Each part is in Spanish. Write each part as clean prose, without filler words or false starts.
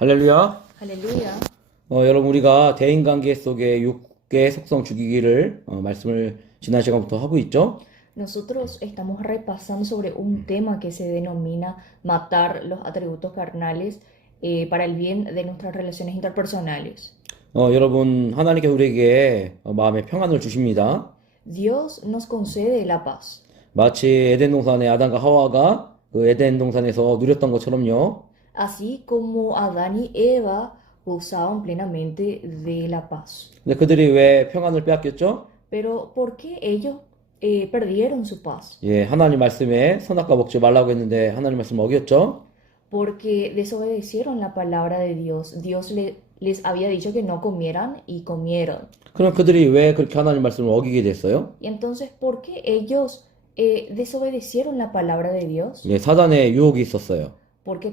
할렐루야. Aleluya. 여러분, 우리가 대인관계 속의 육의 속성 죽이기를 말씀을 지난 시간부터 하고 있죠. Nosotros estamos repasando sobre un tema que se denomina matar los atributos carnales para el bien de nuestras relaciones interpersonales. 여러분, 하나님께서 우리에게 마음의 평안을 주십니다. Dios nos concede la paz, 마치 에덴 동산의 아담과 하와가 그 에덴 동산에서 누렸던 것처럼요. así como Adán y Eva gozaban plenamente de la paz. 근데 그들이 왜 평안을 빼앗겼죠? Pero ¿por qué ellos perdieron su paz? 예, 하나님 말씀에 선악과 먹지 말라고 했는데 하나님 말씀을 어겼죠. Porque desobedecieron la palabra de Dios. Les había dicho que no comieran y comieron. 그럼 그들이 왜 그렇게 하나님 말씀을 어기게 됐어요? Y entonces, ¿por qué ellos desobedecieron la palabra de Dios? 예, 사단의 유혹이 있었어요. Porque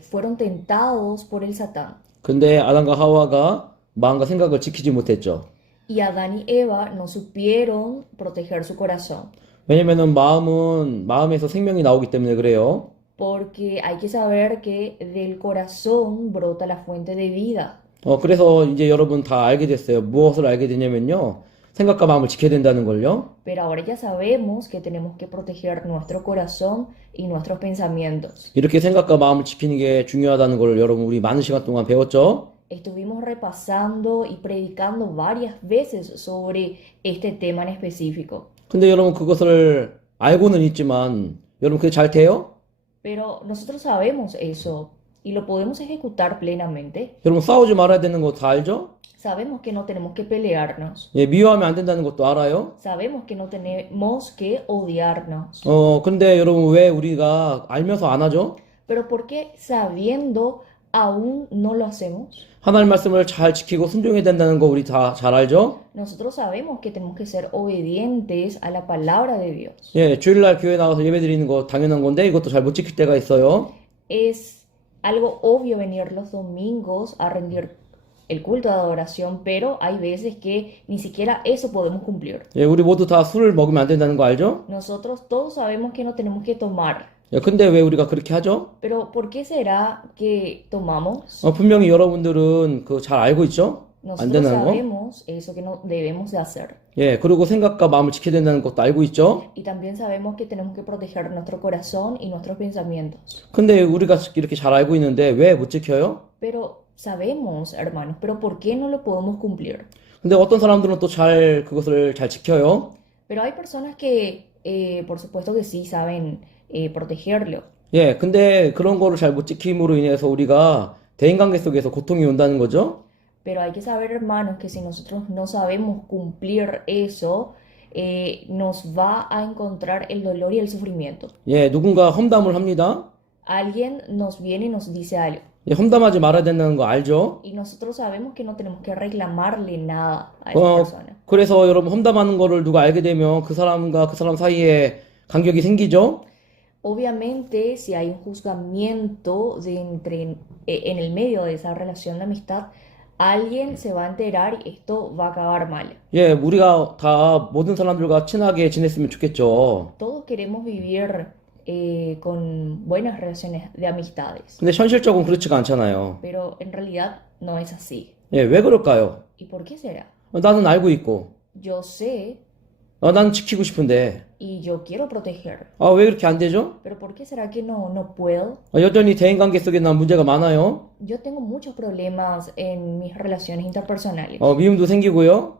fueron tentados por el Satán. 근데 아담과 하와가 마음과 생각을 지키지 못했죠. Y Adán y Eva no supieron proteger su corazón. 왜냐면은 마음에서 생명이 나오기 때문에 그래요. Porque hay que saber que del corazón brota la fuente de vida. 그래서 이제 여러분 다 알게 됐어요. 무엇을 알게 되냐면요. 생각과 마음을 지켜야 된다는 걸요. Pero ahora ya sabemos que tenemos que proteger nuestro corazón y nuestros pensamientos. 이렇게 생각과 마음을 지키는 게 중요하다는 걸 여러분 우리 많은 시간 동안 배웠죠. Estuvimos repasando y predicando varias veces sobre este tema en específico. 근데 여러분 그것을 알고는 있지만 여러분 그게 잘 돼요? Pero nosotros sabemos eso y lo podemos ejecutar plenamente. 여러분 싸우지 말아야 되는 거 다 알죠? Sabemos que no tenemos que pelearnos. 예, 미워하면 안 된다는 것도 알아요. Sabemos que no tenemos que odiarnos. 근데 여러분 왜 우리가 알면서 안 하죠? Pero ¿por qué sabiendo aún no lo hacemos? 하나님 말씀을 잘 지키고 순종해야 된다는 거 우리 다 잘 알죠? Nosotros sabemos que tenemos que ser obedientes a la palabra de Dios. 예, 주일날 교회 나와서 예배 드리는 거 당연한 건데 이것도 잘 못 지킬 때가 있어요. Es algo obvio venir los domingos a rendir el culto de adoración, pero hay veces que ni siquiera eso podemos cumplir. 예, 우리 모두 다 술을 먹으면 안 된다는 거 알죠? Nosotros todos sabemos que no tenemos que tomar, 예, 근데 왜 우리가 그렇게 하죠? pero ¿por qué será que tomamos? 분명히 여러분들은 그 잘 알고 있죠? 안 Nosotros 된다는 거? sabemos eso que no debemos de hacer. 예, 그리고 생각과 마음을 지켜야 된다는 것도 알고 있죠? Y también sabemos que tenemos que proteger nuestro corazón y nuestros pensamientos. 근데 우리가 이렇게 잘 알고 있는데 왜 못 지켜요? Pero sabemos, hermanos, pero ¿por qué no lo podemos cumplir? 근데 어떤 사람들은 또 그것을 잘 지켜요? Pero hay personas que, por supuesto que sí saben protegerlo. 예, 근데 그런 거를 잘 못 지킴으로 인해서 우리가 대인관계 속에서 고통이 온다는 거죠? Pero hay que saber, hermanos, que si nosotros no sabemos cumplir eso, nos va a encontrar el dolor y el sufrimiento. 예, 누군가 험담을 합니다. Alguien nos viene y nos dice algo. 예, 험담하지 말아야 된다는 거 알죠? Y nosotros sabemos que no tenemos que reclamarle nada a esa 어, persona. 그래서 여러분 험담하는 거를 누가 알게 되면 그 사람과 그 사람 사이에 간격이 생기죠? Obviamente, si hay un juzgamiento en el medio de esa relación de amistad, alguien se va a enterar y esto va a acabar mal. 예, 우리가 다 모든 사람들과 친하게 지냈으면 좋겠죠. Todos queremos vivir con buenas relaciones de amistades, 근데 현실적으로 그렇지가 않잖아요. pero en realidad no es así. 예, 왜 그럴까요? ¿Y por qué será? 나는 알고 있고, Yo sé 나는 지키고 싶은데, y yo quiero proteger, 왜 그렇게 안 되죠? pero ¿por qué será que no puedo? 여전히 대인관계 속에 난 문제가 많아요. Yo tengo muchos problemas en mis relaciones interpersonales. 미움도 생기고요.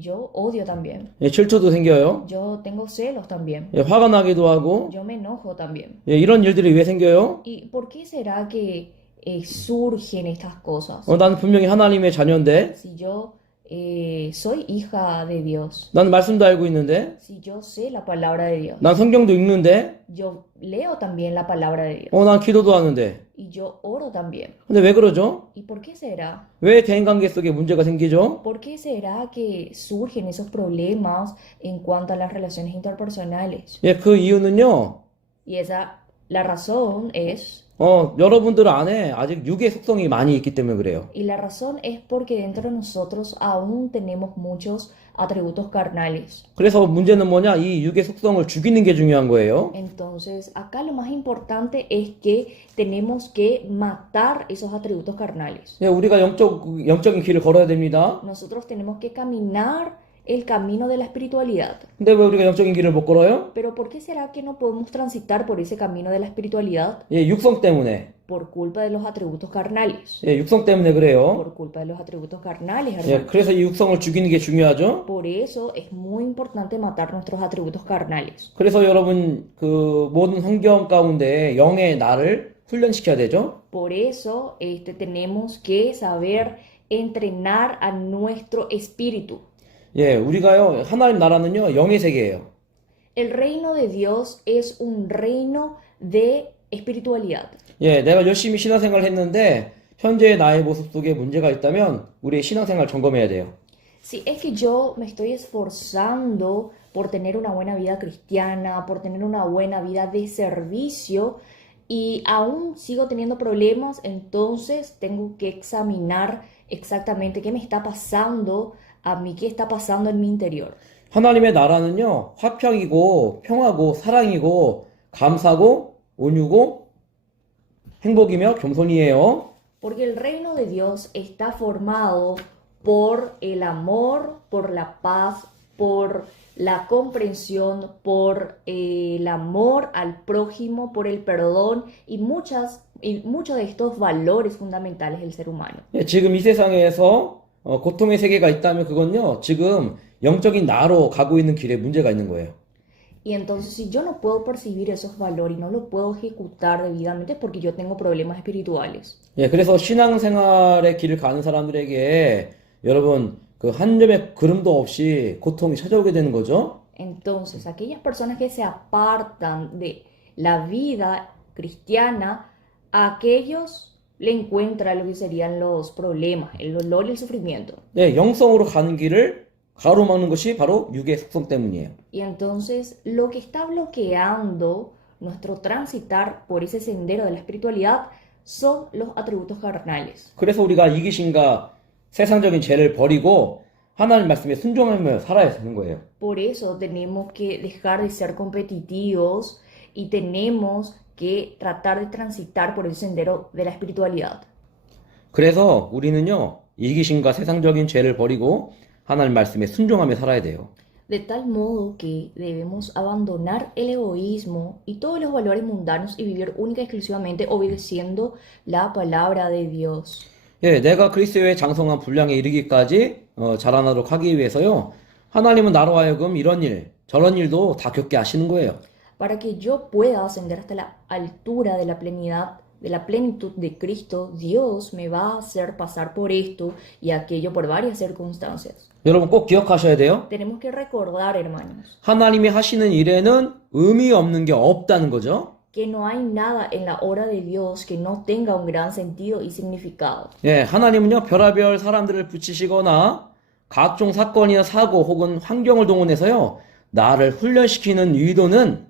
Yo odio también. 예, 질투도 생겨요. Yo tengo celos también. 예, 화가 나기도 하고, Yo me enojo también. 예, 이런 일들이 왜 생겨요? ¿Y por qué será que surgen estas cosas? 나는 분명히 하나님의 자녀인데, Si yo soy hija de Dios, 나는 말씀도 알고 있는데, si yo sé la palabra de Dios, 난 성경도 읽는데, yo leo también la palabra de Dios 난 기도도 하는데. y yo oro también. 근데 왜 그러죠? ¿Y por qué será? 왜 대인관계 속에 문제가 생기죠? ¿Por qué será que surgen esos problemas en cuanto a las relaciones interpersonales? 예, 그 이유는요, Y esa La razón es, 여러분들 안에 아직 육의 속성이 많이 있기 때문에 그래요. y la razón es porque dentro de nosotros aún tenemos muchos atributos carnales. 그래서 문제는 뭐냐? 이 육의 속성을 죽이는 게 중요한 거예요. Entonces, acá lo más importante es que tenemos que matar esos atributos carnales. 예, 우리가 영적인 길을 걸어야 됩니다. Nosotros tenemos que caminar el camino de la espiritualidad. 근데 왜 우리가 영적인 길을 못 걸어요? Pero ¿por qué será que no podemos transitar por ese camino de la espiritualidad? 예, 육성 때문에. Por culpa de los atributos carnales. 예, 육성 때문에 그래요. Por culpa de los atributos carnales, 예, hermano. 그래서 이 육성을 죽이는 게 중요하죠. Por eso es muy importante matar nuestros atributos carnales. 그래서 여러분 그 모든 환경 가운데 영의 나를 훈련시켜야 되죠. Por eso tenemos que saber entrenar a nuestro espíritu. 예, 우리가요 하나님 나라는요 영의 세계예요. El reino de Dios es un reino de espiritualidad. 예, 내가 열심히 신앙생활을 했는데 현재의 나의 모습 속에 문제가 있다면 우리의 신앙생활 점검해야 돼요. Si es que yo me estoy esforzando por tener una buena vida cristiana, por tener una buena vida de servicio y aún sigo teniendo problemas, entonces tengo que examinar exactamente qué me está pasando a mí, qué está pasando en mi interior. 하나님의 나라는요 화평이고 평화고 사랑이고 감사고 온유고 행복이며 겸손이에요. Porque el reino de Dios está formado por el amor, por la paz, por la comprensión, por el amor al prójimo, por el perdón y muchos de estos valores fundamentales del ser humano. 예, 지금 이 세상에서 고통의 세계가 있다면 그건요 지금 영적인 나로 가고 있는 길에 문제가 있는 거예요. Y entonces si yo no puedo percibir esos valores y no los puedo ejecutar debidamente es porque yo tengo problemas espirituales. 예, 그래서 신앙생활의 길을 가는 사람들에게 여러분 그 한 점의 그름도 없이 고통이 찾아오게 되는 거죠. Entonces, aquellas personas que se apartan de la vida cristiana, a aquellos le encuentran lo que serían los problemas, el dolor y el sufrimiento. 예, 영성으로 가는 길을 가로막는 것이 바로 육의 속성 때문이에요. Y entonces, lo que está bloqueando nuestro transitar por ese sendero de la espiritualidad son los atributos carnales. 그래서 우리가 이기심과 세상적인 죄를 버리고 하나님 말씀에 순종하며 살아야 되는 거예요. Por eso tenemos que dejar de ser competitivos y tenemos que tratar de transitar por el sendero de la espiritualidad. 그래서 우리는요 이기심과 세상적인 죄를 버리고 하나님 말씀에 순종하며 살아야 돼요. De tal modo que debemos abandonar el egoísmo y todos los valores mundanos y vivir única y exclusivamente obedeciendo la palabra de Dios. 예, 내가 그리스도의 장성한 분량에 이르기까지 자라나도록 하기 위해서요. 하나님은 나로 하여금 이런 일, 저런 일도 다 겪게 하시는 거예요. Para que yo pueda ascender hasta la altura de la plenidad, de la plenitud de Cristo, Dios me va a hacer pasar por esto y aquello por varias circunstancias. 여러분 꼭 기억하셔야 돼요. Tenemos que recordar, hermanos, 하나님이 하시는 일에는 의미 없는 게 없다는 거죠. que no hay nada en la obra de Dios que no tenga un gran sentido y significado. 예, 하나님은요 별의별 사람들을 붙이시거나 각종 사건이나 사고 혹은 환경을 동원해서요 나를 훈련시키는 의도는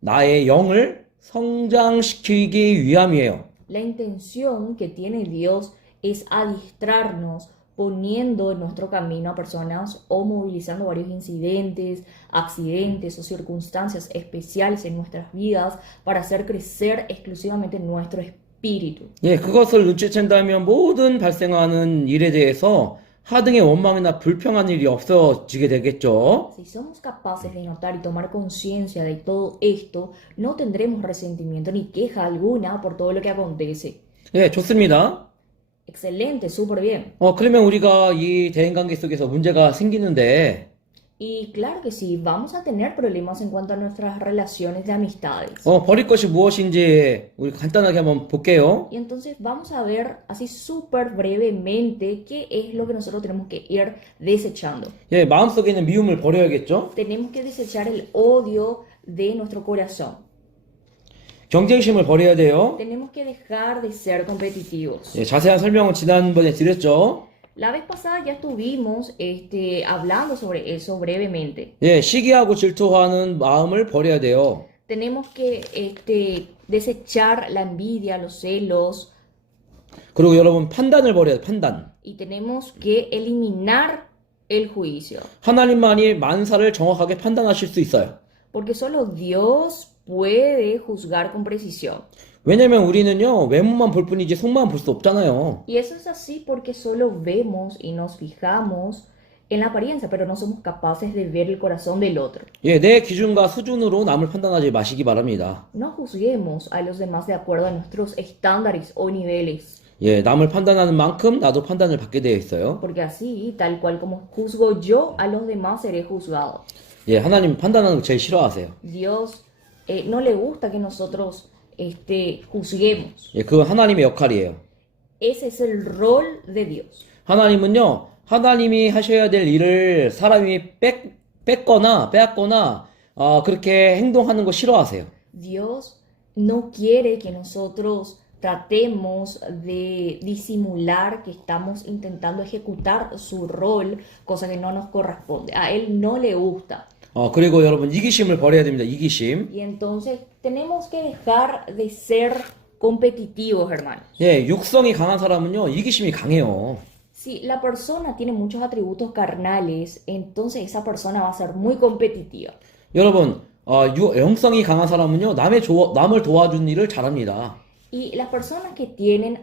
나의 영을 성장시키기 위함이에요. La intención que tiene Dios es adiestrarnos poniendo en nuestro camino a personas o movilizando varios incidentes, accidentes o circunstancias especiales en nuestras vidas para hacer crecer exclusivamente nuestro espíritu. 예, 그것을 눈치챈다면 모든 발생하는 일에 대해서 하등의 원망이나 불평한 일이 없어지게 되겠죠. Si somos capaces de notar y tomar conciencia de todo esto, no tendremos resentimiento ni queja alguna por todo lo que acontece. 예, 좋습니다. Excelente, súper bien. 그러면 우리가 이 대인관계 속에서 문제가 생기는데 Y claro que sí, vamos a tener problemas en cuanto a nuestras relaciones de amistades. 버릴 것이 무엇인지 우리 간단하게 한번 볼게요. Y entonces vamos a ver así súper brevemente qué es lo que nosotros tenemos que ir desechando. 예, 마음속에 있는 미움을 버려야겠죠. Tenemos que desechar el odio de nuestro corazón. 경쟁심을 버려야 돼요. Tenemos que dejar de ser competitivos. 예, 자세한 설명은 지난번에 드렸죠. La vez pasada ya estuvimos hablando sobre eso brevemente. 예, 시기하고 질투하는 마음을 버려야 돼요. tenemos que desechar la envidia, los celos, 그리고 여러분 판단을 버려야 돼, 판단. y tenemos que eliminar el juicio. 하나님만이 만사를 정확하게 판단하실 수 있어요. Porque solo Dios puede juzgar con precisión. 왜냐면 우리는요, 외모만 볼 뿐이지 속만 볼 수 없잖아요. Y eso es así porque solo vemos y nos fijamos en la apariencia, pero no somos capaces de ver el corazón del otro. 예, 내 기준과 수준으로 남을 판단하지 마시기 바랍니다. No juzguemos a los demás de acuerdo a nuestros estándares o niveles, 예, 남을 판단하는 만큼 나도 판단을 받게 되어 있어요. porque así, tal cual como juzgo yo, a los demás seré juzgado. 예, 하나님 판단하는 거 제일 싫어하세요. Dios no le gusta que nosotros juzguemos. 예, 그건 하나님의 역할이에요. Ese es el rol de Dios. 하나님은요, 하나님이 하셔야 될 일을 사람이 뺏거나 빼앗거나 그렇게 행동하는 거 싫어하세요. Dios no quiere que nosotros tratemos de disimular que estamos intentando ejecutar su rol, cosa que no nos corresponde. A Él no le gusta. 그리고 여러분 이기심을 버려야 됩니다. 이기심. Y entonces tenemos que dejar de ser competitivos, hermanos. 예, 육성이 강한 사람은요, 이기심이 강해요. Si la persona tiene muchos atributos carnales, entonces esa persona va a ser muy competitiva. 여러분, 영성이 강한 사람은요, 남을 도와준 일을 잘합니다. Y las personas que tienen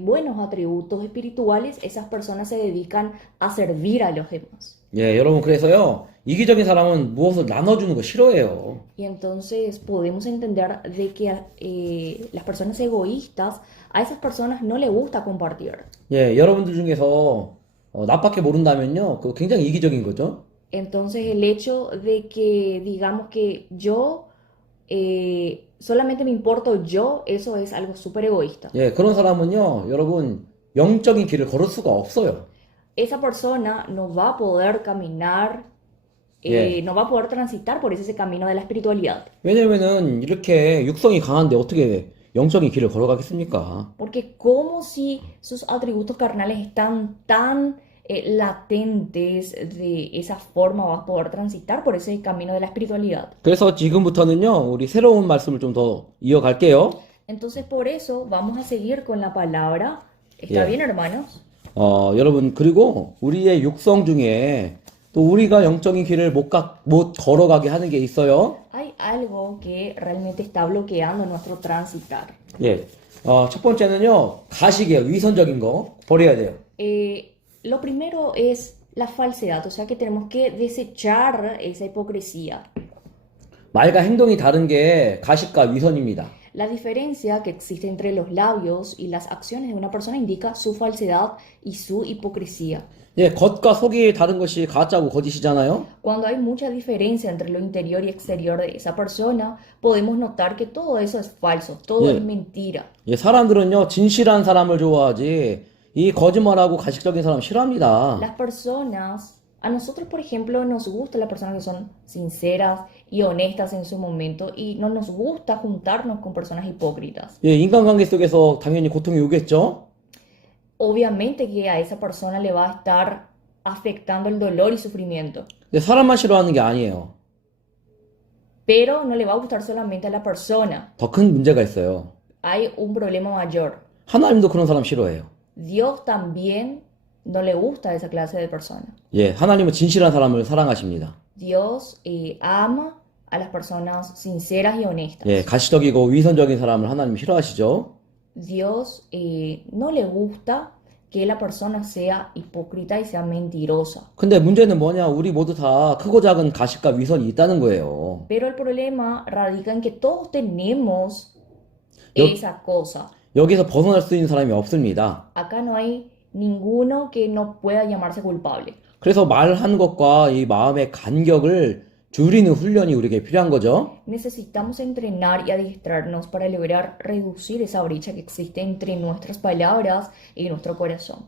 buenos atributos espirituales, esas personas se dedican a servir a los demás. 예, 여러분, 그래서요, 이기적인 사람은 무엇을 나눠주는 거 싫어해요. Y entonces podemos entender de que las personas egoístas, a esas personas no les gusta compartir. 예, 여러분들 중에서 나밖에 모른다면요, 그거 굉장히 이기적인 거죠. Entonces el hecho de que digamos que yo solamente me importo yo, eso es algo súper egoísta. 예, 그런 사람은요, 여러분, 영적인 길을 걸을 수가 없어요. Esa persona no va a poder caminar, Yeah. no va a poder transitar por ese camino de la espiritualidad. 왜냐면은 이렇게 육성이 강한데 어떻게 영적인 길을 걸어가겠습니까? Porque como si sus atributos carnales están tan latentes, de esa forma va a poder transitar por ese camino de la espiritualidad. 그래서 지금부터는요, 우리 새로운 말씀을 좀 더 이어갈게요. Entonces por eso vamos a seguir con la palabra. ¿Está Yeah. bien, hermanos? 여러분, 그리고 우리의 육성 중에 또 우리가 영적인 길을 못 걸어가게 하는 게 있어요. Hay algo que realmente está bloqueando nuestro transitar. 예. 첫 번째는요, 가식이에요. 위선적인 거 버려야 돼요. Lo primero es la falsedad, o sea que tenemos que desechar esa hipocresía. 말과 행동이 다른 게 가식과 위선입니다. La diferencia que existe entre los labios y las acciones de una persona indica su falsedad y su hipocresía. 예, 겉과 속이 다른 것이 가짜고 거짓이잖아요. Cuando hay mucha diferencia entre lo interior y exterior de esa persona, podemos notar que todo eso es falso, todo Yeah. es mentira. 예, 사람들은요, 진실한 사람을 좋아하지, 이 거짓말하고 가식적인 사람 싫어합니다. Las personas, a nosotros por ejemplo, nos gustan las personas que son sinceras y honestas en su momento y no nos gusta juntarnos con personas hipócritas. 예, 인간관계 속에서 당연히 고통이 오겠죠? Obviamente que a esa persona le va a estar afectando el dolor y sufrimiento, 근데 사람만 싫어하는 게 아니에요. pero no le va a gustar solamente a la persona. 더 큰 문제가 있어요. Hay un problema mayor. 하나님도 그런 사람 싫어해요. Dios también no le gusta a esa clase de persona. 예, 하나님은 진실한 사람을 사랑하십니다. Dios ama a las personas sinceras y honestas. 예, 가시적이고 위선적인 사람을 하나님 싫어하시죠? Dios no le gusta que la persona sea hipócrita y sea mentirosa. 근데 문제는 뭐냐? 우리 모두 다 크고 작은 가식과 위선이 있다는 거예요. Pero el problema radica en que todos tenemos Yo- esa cosa. 여기서 벗어날 수 있는 사람이 없습니다. Acá no hay ninguno que no pueda llamarse culpable. 그래서 말한 것과 이 마음의 간격을 줄이는 훈련이 우리에게 필요한 거죠. Necesitamos entrenar y adiestrarnos para lograr reducir esa brecha que existe entre nuestras palabras y nuestro corazón.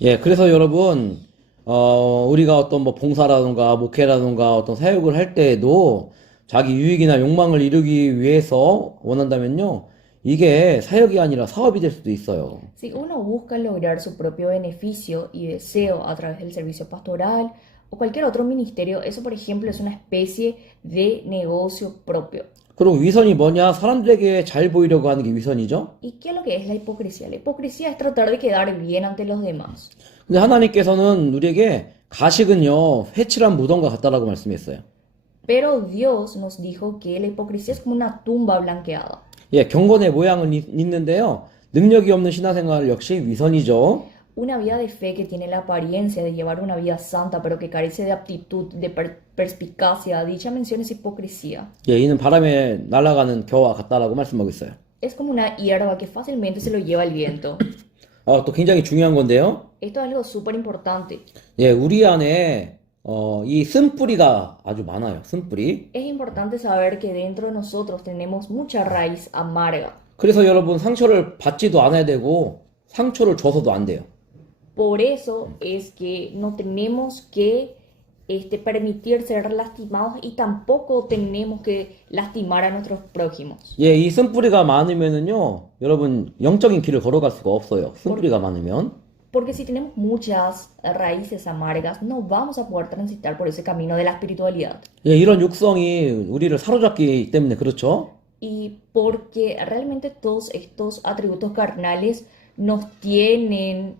예, 그래서 여러분, 우리가 어떤 뭐 봉사라든가 목회라든가 어떤 사역을 할 때에도 자기 유익이나 욕망을 이루기 위해서 원한다면요, 이게 사역이 아니라 사업이 될 수도 있어요. Si uno busca lograr su propio beneficio y deseo a través del servicio pastoral o cualquier otro ministerio, eso por ejemplo es una especie de negocio propio. 그리고 위선이 뭐냐? 사람들에게 잘 보이려고 하는 게 위선이죠. ¿Y qué es lo que es la hipocresía? La hipocresía es tratar de quedar bien ante los demás. 근데 하나님께서는 우리에게 가식은요, 회칠한 무덤과 같다라고 말씀했어요. Pero Dios nos dijo que la hipocresía es como una tumba blanqueada. 예, 경건의 모양은 있는데요. 능력이 없는 신앙생활 역시 위선이죠. Una vida de fe que tiene la apariencia de llevar una vida santa, pero que carece de aptitud, de perspicacia, dicha mención es hipocresía. 예, 이는 바람에 날아가는 겨와 같다라고 말씀하고 있어요. Es como una hierba que fácilmente se lo lleva el viento. 또 굉장히 중요한 건데요. Esto es algo súper importante. 예, 우리 안에 이 쓴뿌리가 아주 많아요. 쓴뿌리. Es importante saber que dentro de nosotros tenemos mucha raíz amarga. 그래서 여러분 상처를 받지도 않아야 되고 상처를 줘서도 안 돼요. Por eso es que no tenemos que permitir ser lastimados y tampoco tenemos que lastimar a nuestros prójimos. 예, 이 쓴뿌리가 많으면은요, 여러분 영적인 길을 걸어갈 수가 없어요. 쓴뿌리가 많으면. Porque si tenemos muchas raíces amargas, no vamos a poder transitar por ese camino de la espiritualidad. 예, 이런 육성이 우리를 사로잡기 때문에 그렇죠. Y porque realmente todos estos atributos carnales nos tienen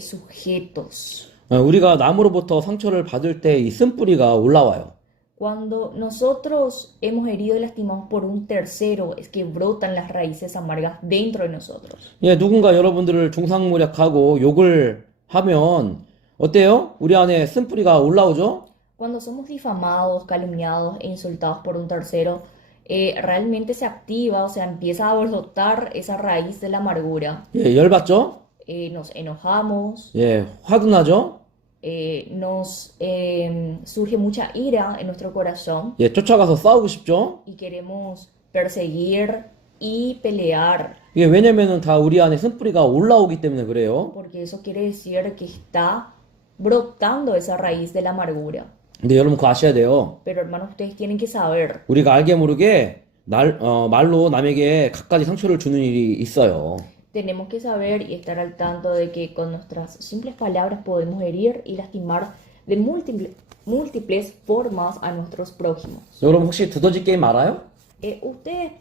sujetos. 우리가 남으로부터 상처를 받을 때 이 쓴뿌리가 올라와요. Cuando nosotros hemos herido y lastimados por un tercero, es que brotan las raíces amargas dentro de nosotros. 예, 누군가 여러분들을 중상모략하고 욕을 하면 어때요? 우리 안에 쓴뿌리가 올라오죠? Cuando somos difamados, calumniados e insultados por un tercero, realmente se activa, o sea, empieza a brotar esa raíz de la amargura. 예, 열받죠? Nos enojamos, 예, 화도 나죠? nos surge mucha ira en nuestro corazón 예, 쫓아가서 싸우고 싶죠? y queremos perseguir y pelear, 이게 왜냐면은 다 우리 안에 쓴뿌리가 올라오기 때문에 그래요. porque eso quiere decir que está brotando esa raíz de la amargura. 근데 여러분 그거 아셔야 돼요. Pero hermanos, ustedes tienen que saber, 우리가 알게 모르게 말로 남에게 갖가지 상처를 주는 일이 있어요. tenemos que saber y estar al tanto de que con nuestras simples palabras podemos herir y lastimar de múltiples formas a nuestros prójimos. 여러분 혹시 두더지 게임 알아요? ¿Ustedes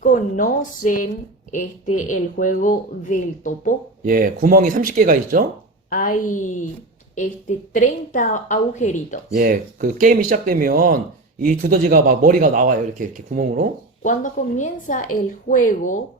conocen el juego del topo? 예, 구멍이 30개가 있죠? Hay 30 agujeritos. 예, 그 게임이 시작되면 이 두더지가 막 머리가 나와요. 이렇게 구멍으로. Cuando comienza el juego,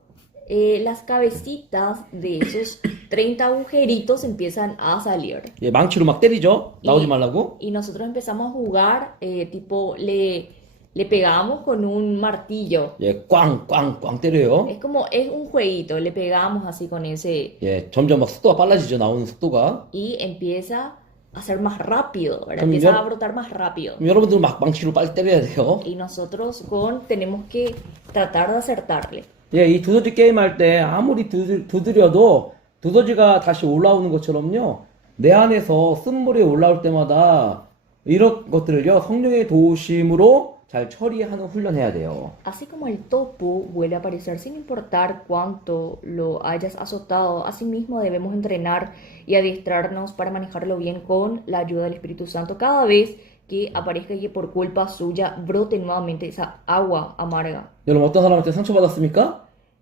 las cabecitas de esos 30 agujeritos empiezan a salir. 예, 망치로 막 때리죠? 나오지 Y, 말라고. y nosotros empezamos a jugar, tipo, le pegamos con un martillo. 예, 꽝꽝꽝 때려요. Es un jueguito, le pegamos así con ese 예, 점점 막 속도가 빨라지죠. 나오는 속도가. y empieza a ser más rápido, ¿verdad? 그럼 Empieza a brotar más rápido. 그럼 여러분들 막 망치로 빨리 때려야 돼요. Y nosotros tenemos que tratar de acertarle. 예, 이 두더지 게임 할 때 아무리 두드려도 두더지가 다시 올라오는 것처럼요. 내 안에서 쓴물이 올라올 때마다 이런 것들을요. 성령의 도우심으로 잘 처리하는 훈련해야 돼요. Así como el topo vuelve a aparecer sin importar cuánto lo hayas azotado, asimismo debemos entrenar y adiestrarnos para manejarlo bien con la ayuda del Espíritu Santo cada vez que aparezca y que por culpa suya brote nuevamente esa agua amarga. 여러분 어떤 사람한테 상처받았습니까?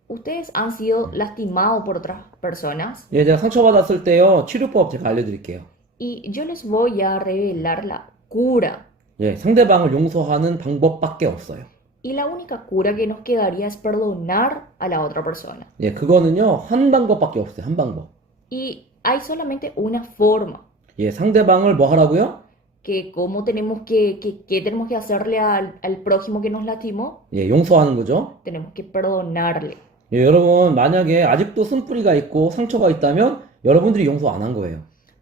¿Ustedes han sido lastimados por otras personas? 예, 제가 상처받았을 때요. 치료법 제가 알려드릴게요. Y yo les voy a revelar la cura. 예, 상대방을 용서하는 방법밖에 없어요. Y la única cura que nos quedaría es perdonar a la otra persona. 예, 그거는요. 한 방법밖에 없어요. 한 방법. Y hay solamente una forma. 예, 상대방을 뭐 하라고요? Que cómo tenemos que tenemos que hacerle al prójimo que nos lastimó, 예, 용서하는 거죠. tenemos que perdonarle. 예, 여러분 만약에 아직도 쓴뿌리가 있고 상처가 있다면 여러분들이 용서 안 한 거예요.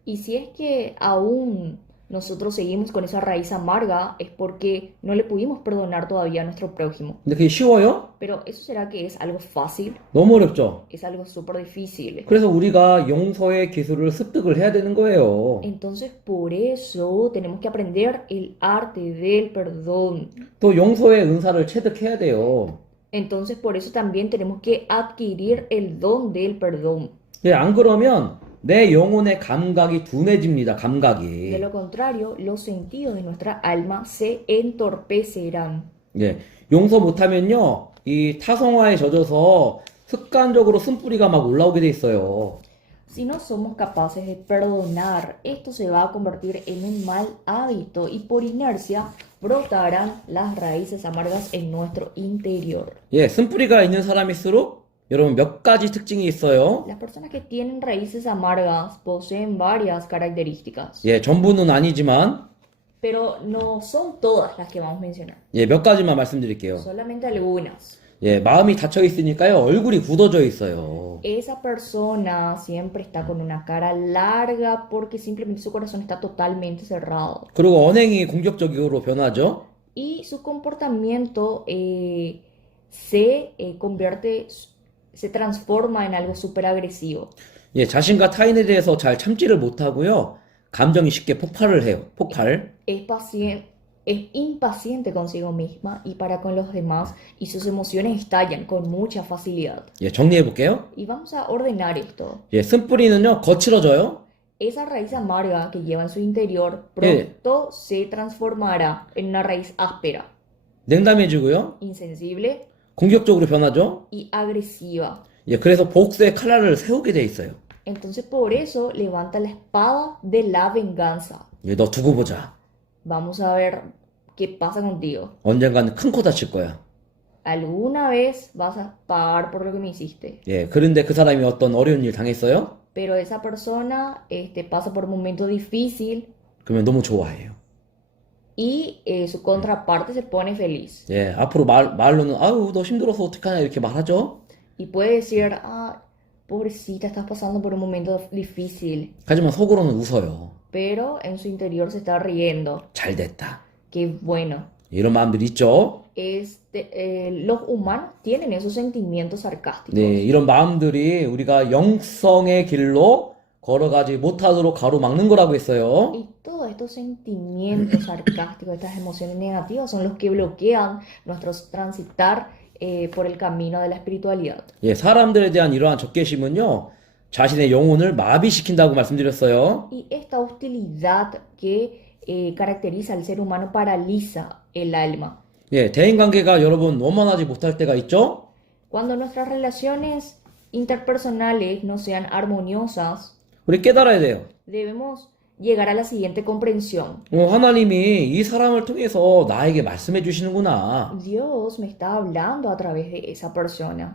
Y si es que aún nosotros seguimos con esa raíz amarga, es porque no le pudimos perdonar todavía a nuestro prójimo. 근데 그게 쉬워요? Pero ¿eso será que es algo fácil? 너무 어렵죠. Es algo súper difícil. 그래서 우리가 용서의 기술을 습득을 해야 되는 거예요. Entonces, por eso tenemos que aprender el arte del perdón. 또 용서의 은사를 체득해야 돼요. Entonces, por eso también tenemos que adquirir el don del perdón. 예, 안 그러면 내 영혼의 감각이 둔해집니다. De 감각이. lo contrario, los sentidos de nuestra alma se entorpecerán. 예, 용서 못하면요, 이 타성화에 젖어서 습관적으로 쓴뿌리가 막 올라오게 돼 있어요. Si no somos capaces de perdonar, esto se va a convertir en un mal hábito y por inercia brotarán las raíces amargas en nuestro interior. 예, 쓴뿌리가 있는 사람일수록 여러분 몇 가지 특징이 있어요. Las personas que tienen raíces amargas poseen varias características, 예, 전부는 아니지만, pero no son todas las que vamos a mencionar, 예, 몇 가지만 말씀드릴게요. solamente algunas. 예, 마음이 닫혀 있으니까요, 얼굴이 굳어져 있어요. Esa persona siempre está con una cara larga porque simplemente su corazón está totalmente cerrado. 그리고 언행이 공격적으로 변하죠. Y su comportamiento se transforma en algo súper agresivo. 예, 자신과 타인에 대해서 잘 참지를 못하고요, 감정이 쉽게 폭발을 해요. 폭발. Es impaciente consigo misma y para con los demás y sus emociones estallan con mucha facilidad. 예, 정리해 볼게요. Y vamos a ordenar esto. 예, 쓴뿌리는요, 거칠어져요. Esa raíz amarga que lleva en su interior 예. pronto se transformará en una raíz áspera, 냉담해지고요, insensible 공격적으로 변하죠. y agresiva. 예, 그래서 복수의 칼날을 세우게 돼 있어요. Entonces por eso levanta la espada de la venganza. 예, 너 두고 보자. Vamos a ver qué pasa contigo. 언젠가는 큰 코 다칠 거야. Alguna vez vas a pagar por lo que me hiciste. 예, 그런데 그 사람이 어떤 어려운 일 당했어요? Pero esa persona pasa por un momento difícil 그러면 너무 좋아해요. y su contraparte se pone feliz. 예, 앞으로 말로는 아유, 너 힘들어서 어떡하냐 이렇게 말하죠. Y puede decir, ah, pobrecita, estás pasando por un momento difícil. 하지만 속으로는 웃어요. Pero en su interior se está riendo. 잘 됐다. Qué bueno. 이런 마음들 있죠. Los humanos tienen esos sentimientos sarcásticos. 네, 이런 마음들이 우리가 영성의 길로 걸어가지 못하도록 가로막는 거라고 했어요. Y todos estos sentimientos sarcásticos, estas emociones negativas son los que bloquean nuestro transitar por el camino de la espiritualidad. 예, 사람들에 대한 이러한 적개심은요, 자신의 영혼을 마비시킨다고 말씀드렸어요. Y esta hostilidad que caracteriza al ser humano paraliza el alma. 예, 대인관계가 여러분 원만하지 못할 때가 있죠? Cuando nuestras relaciones interpersonales no sean armoniosas, 우리 깨달아야 돼요. debemos llegar a la siguiente comprensión. 하나님이 이 사람을 통해서 나에게 말씀해 주시는구나. Dios me está hablando a través de esa persona.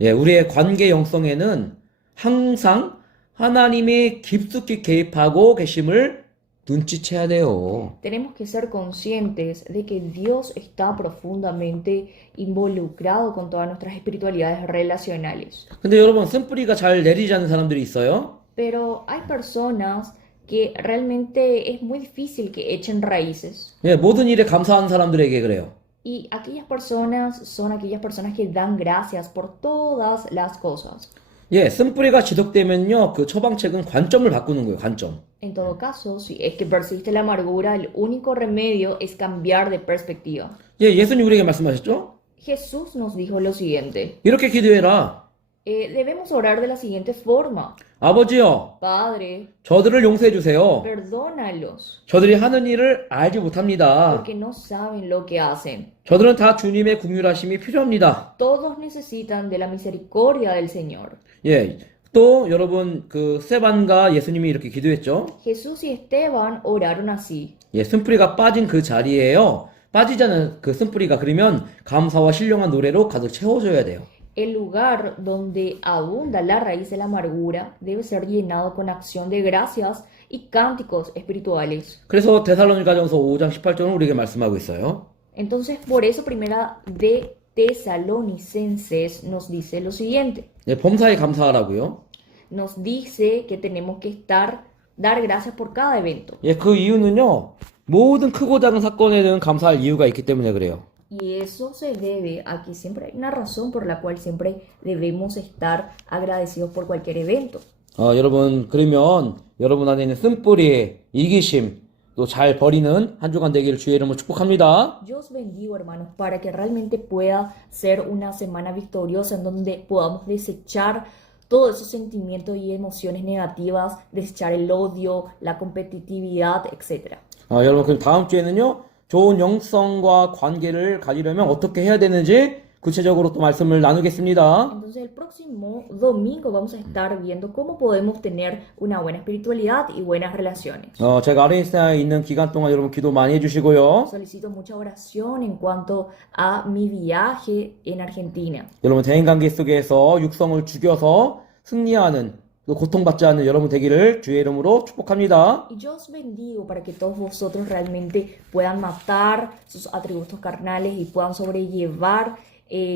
예, 우리의 관계 영성에는 항상 하나님이 깊숙이 개입하고 계심을 눈치채야 돼요. Tenemos que ser conscientes de que Dios está profundamente involucrado con todas nuestras espiritualidades relacionales. 근데 여러분, 쓴뿌리가 잘 내리지 않는 사람들이 있어요. Pero hay personas que realmente es muy difícil que echen raíces. 예, 모든 일에 감사하는 사람들에게 그래요. Y aquellas personas son aquellas personas que dan gracias por todas las cosas. 예, 쓴뿌리가 지속되면요, 그 처방책은 관점을 바꾸는 거예요, 관점. En todo caso, si es que persiste la amargura, el único remedio es cambiar de perspectiva. 예, 예수님 우리에게 말씀하셨죠? Jesús nos dijo lo siguiente. 이렇게 기도해라. Debemos orar de la siguiente forma. 아버지요, Padre, 저들을 용서해 주세요. perdónalos, 저들이 하는 일을 알지 못합니다. porque no saben lo que hacen. 저들은 다 주님의 긍휼하심이 필요합니다. Todos necesitan de la misericordia del Señor. 예, 또 여러분 그 스테반과 예수님이 이렇게 기도했죠. Jesús y Esteban oraron así. 예, 쓴뿌리가 빠진 그 자리에요. 빠지지 않은 그 쓴뿌리가 그러면 감사와 신령한 노래로 가득 채워줘야 돼요. El lugar donde abunda la raíz de la amargura debe ser llenado con acción de gracias y cánticos espirituales. 그래서 데살로니가전서 5장 18절은 우리에게 말씀하고 있어요. Entonces, por eso, primera de Tesalonicenses nos dice lo siguiente. 예, 범사에 감사하라고요. Nos dice que tenemos que dar gracias por cada evento. 예, 그 이유는요. 모든 크고 작은 사건에는 감사할 이유가 있기 때문에 그래요. Y eso se debe a que siempre hay una razón por la cual siempre debemos estar agradecidos por cualquier evento. 여러분, 그러면 여러분 안에 있는 쓴뿌리, 이기심, 또 잘 버리는 한 주간 되기를 주의 이름으로 축복합니다. Yo os bendigo, hermanos, para que realmente pueda ser una semana victoriosa en donde podamos desechar todos esos sentimientos y emociones negativas, desechar el odio, la competitividad, etc. 여러분, 그럼 다음 주에는요. 좋은 영성과 관계를 가지려면 어떻게 해야 되는지 구체적으로 또 말씀을 나누겠습니다. Entonces el próximo domingo vamos a estar viendo cómo podemos tener una buena espiritualidad y buenas relaciones. 제가 아르헨티나에 있는 기간 동안 여러분 기도 많이 해주시고요. Solicito mucha oración en cuanto a mi viaje en Argentina. 여러분 대인관계 속에서 육성을 죽여서 승리하는 또 고통받지 않는 여러분 되기를 주의 이름으로 축복합니다. Y yo os bendigo para que todos vosotros realmente puedan matar sus atributos carnales y puedan sobrellevar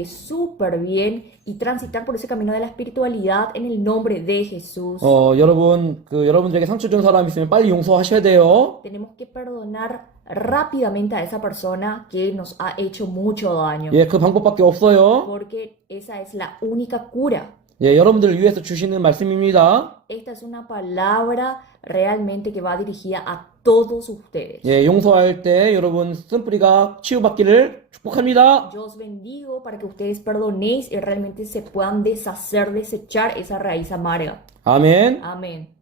súper bien y transitar por ese camino de la espiritualidad en el nombre de Jesús. 여러분들에게 상처 준 사람 있으면 빨리 용서하셔야 돼요. Tenemos que perdonar rápidamente a esa persona que nos ha hecho mucho daño, 예, 그 방법밖에 없어요. porque esa es la única cura. 예, 여러분들을 위해서 주시는 말씀입니다. Esta es una palabra realmente que va dirigida a todos ustedes. 예, 용서할 때 여러분 쓴뿌리가 치유받기를 축복합니다. Yo os bendigo para que ustedes perdonéis y realmente se puedan desechar esa raíz amarga. 아멘. Amén.